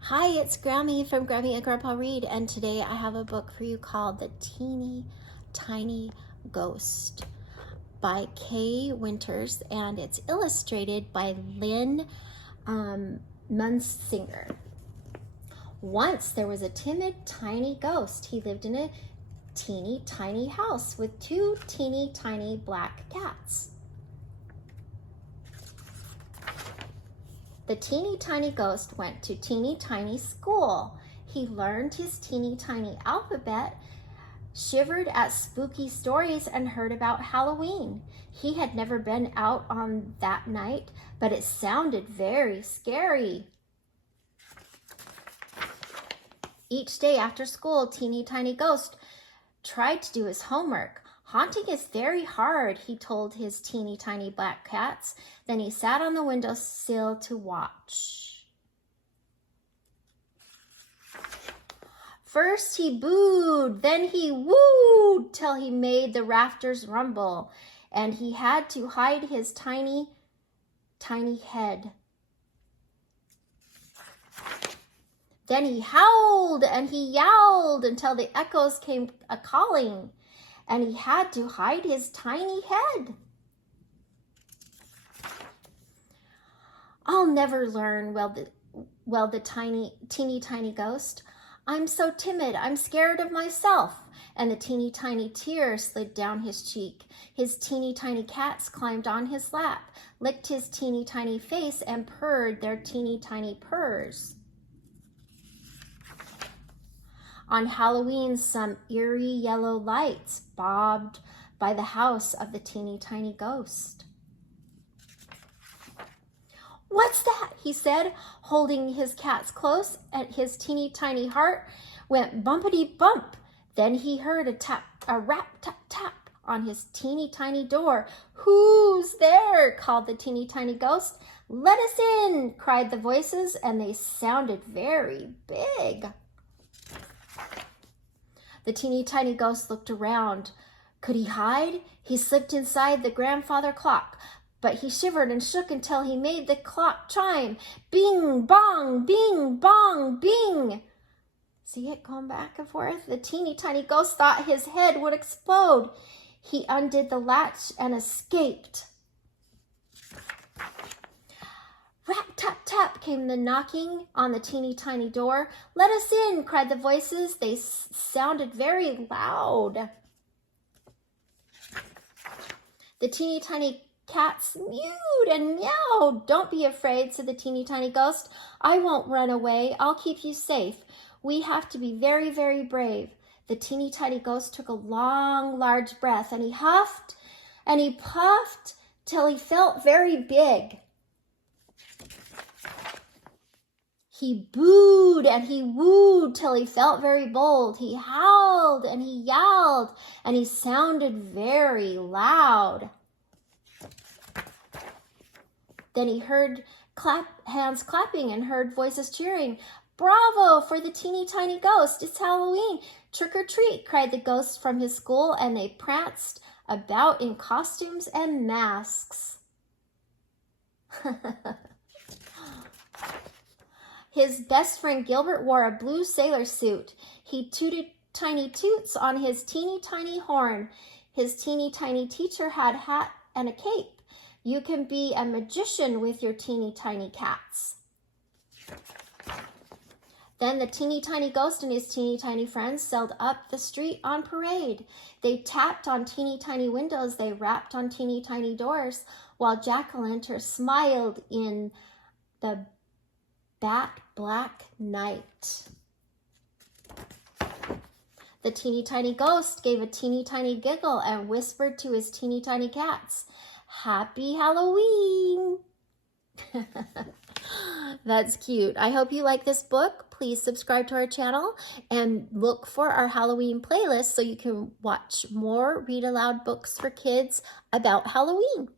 Hi, it's Grammy from Grammy and Grandpa Read, and today I have a book for you called The Teeny Tiny Ghost by Kay Winters, and it's illustrated by Lynn Munsinger. Once there was a timid, tiny ghost. He lived in a teeny tiny house with two teeny tiny black cats. The teeny tiny ghost went to teeny tiny school. He learned his teeny tiny alphabet, shivered at spooky stories, and heard about Halloween. He had never been out on that night, but it sounded very scary. Each day after school, teeny tiny ghost tried to do his homework. Haunting is very hard, he told his teeny tiny black cats. Then he sat on the windowsill to watch. First he booed, then he wooed till he made the rafters rumble, and he had to hide his tiny, tiny head. Then he howled and he yowled until the echoes came a-calling, and he had to hide his tiny head. I'll never learn, wailed the teeny tiny ghost. I'm so timid, I'm scared of myself. And the teeny tiny tear slid down his cheek. His teeny tiny cats climbed on his lap, licked his teeny tiny face, and purred their teeny tiny purrs. On Halloween, some eerie yellow lights bobbed by the house of the teeny tiny ghost. What's that? He said, holding his cats close. At his teeny tiny heart went bumpity bump. Then he heard a rap tap tap on his teeny tiny door. Who's there? Called the teeny tiny ghost. Let us in, cried the voices, and they sounded very big. The teeny tiny ghost looked around. Could he hide? He slipped inside the grandfather clock, but he shivered and shook until he made the clock chime. Bing, bong, bing, bong, bing. See it going back and forth? The teeny tiny ghost thought his head would explode. He undid the latch and escaped. Rap, tap, tap came the knocking on the teeny tiny door. Let us in, cried the voices. They sounded very loud. The teeny tiny cats mewed and meowed. Don't be afraid, said the teeny tiny ghost. I won't run away. I'll keep you safe. We have to be very, very brave. The teeny tiny ghost took a long, large breath, and he huffed and he puffed till he felt very big. He booed and he wooed till he felt very bold. He howled and he yowled, and he sounded very loud. Then he heard hands clapping and heard voices cheering. Bravo for the teeny tiny ghost. It's Halloween. Trick or treat, cried the ghosts from his school, and they pranced about in costumes and masks. His best friend Gilbert wore a blue sailor suit. He tooted tiny toots on his teeny tiny horn. His teeny tiny teacher had a hat and a cape. You can be a magician with your teeny tiny cats. Then the teeny tiny ghost and his teeny tiny friends sailed up the street on parade. They tapped on teeny tiny windows. They rapped on teeny tiny doors, while jack-o'-lantern smiled in the bat black night. The teeny tiny ghost gave a teeny tiny giggle and whispered to his teeny tiny cats, Happy Halloween! That's cute. I hope you like this book. Please subscribe to our channel and look for our Halloween playlist so you can watch more read aloud books for kids about Halloween.